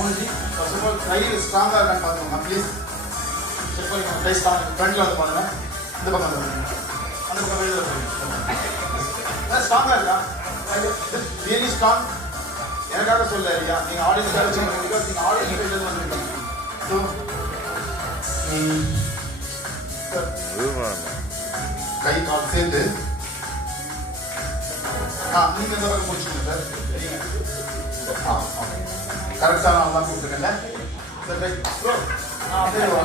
மௌனஜி first of all கை ஸ்ட்ராங்கா இருக்கான்னு பார்த்துக்கோங்க ப்ளீஸ். செக் பண்ணிக்கோங்க. கை ஸ்ட்ராங் ஃப்ரண்ட்ல வந்து பாருங்க. இந்த பக்கம் வந்து பாருங்க. அந்த பக்கம் வெளியில பாருங்க. ஸ்ட்ராங்கா இருக்கா? Really strong. எனக்காக சொல்ல இல்லையா, நீங்க ஆடியன்ஸ்க்காக வச்சுக்கோங்க. பிகாஸ் நீங்க ஆடியன்ஸ் ஃபீல்ட்ல வந்துருக்கீங்க. ஸோ கை கால் சேர்ந்து நீங்க இந்த பக்கம் முடிச்சுக்கோங்க சார். கரெக்டாக நான் தான் கொடுத்துருக்கேன்ல சார்.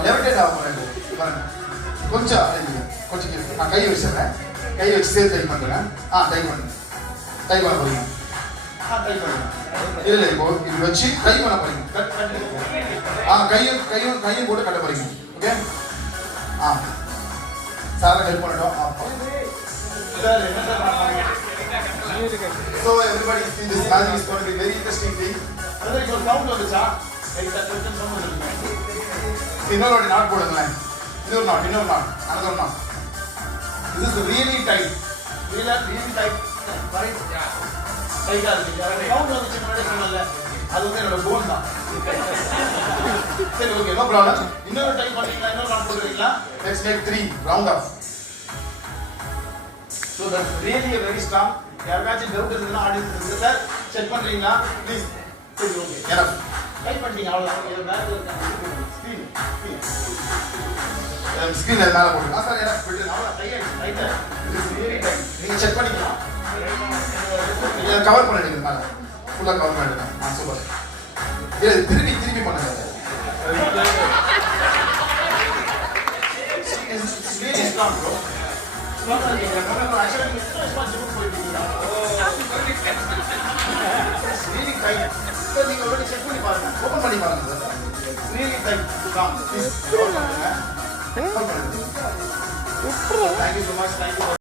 லெஃப்ட் ஆகும் பாருங்க. கொஞ்சம் கொஞ்சம் நான் கை வச்சிடுறேன். கை வச்சு சேர்த்து டைப் பண்ணுறேன். டைப் பண்ணுங்க. டைப் பண்ண போறீங்க. டைப் பண்ணுங்க. இல்லை இப்போ இது வச்சு ட்ரை பண்ண போறீங்க. கையும் போட்டு கட்ட போறீங்க. ஓகே. சாரை ஹெல்ப் பண்ணட்டும். So everybody see this magic is going to be very interesting thing. Adha ipo sound vanducha. இன்னொரு நாட் போடுங்களேன். இன்னொரு not. another knot. This is really tight. Really tight. Right? Yeah. டைட்டா இருக்கு. சவுண்ட் வந்துச்சு முன்னாடி சொன்னல. அது வந்து என்னோட போன் தான். சரி ஓகே நோ ப்ராப்ளம். இன்னொரு டைப் பண்ணீங்களா? இன்னொரு நாட் போடுறீங்களா? Let's make 3 round off. So that's really a very strong. யாருக்காச்சும் டவுட் இருந்தா ஆடியன்ஸ் இருக்கு சார் செக் பண்றீங்களா ப்ளீஸ். சரி ஓகே எனஃப் டைப் பண்ணிட்டீங்க அவ்வளவுதான். இது மேல ஸ்கிரீன் மேல போடுங்க சார். எனஃப் விட்டு அவ்வளவு டைட்டா நீங்க செக் பண்ணிக்கலாம். இத கவர் பண்ணிடுங்க மேல ஃபுல்லா கவர் பண்ணிடுங்க. சூப்பர். இது திருப்பி பண்ணுங்க. Really strong bro. Really tight. Sir, நீங்க already check பண்ணி பாருங்க. Open பண்ணி பாருங்க sir. Really tight. Strong. Please. Thank you so much. Thank you.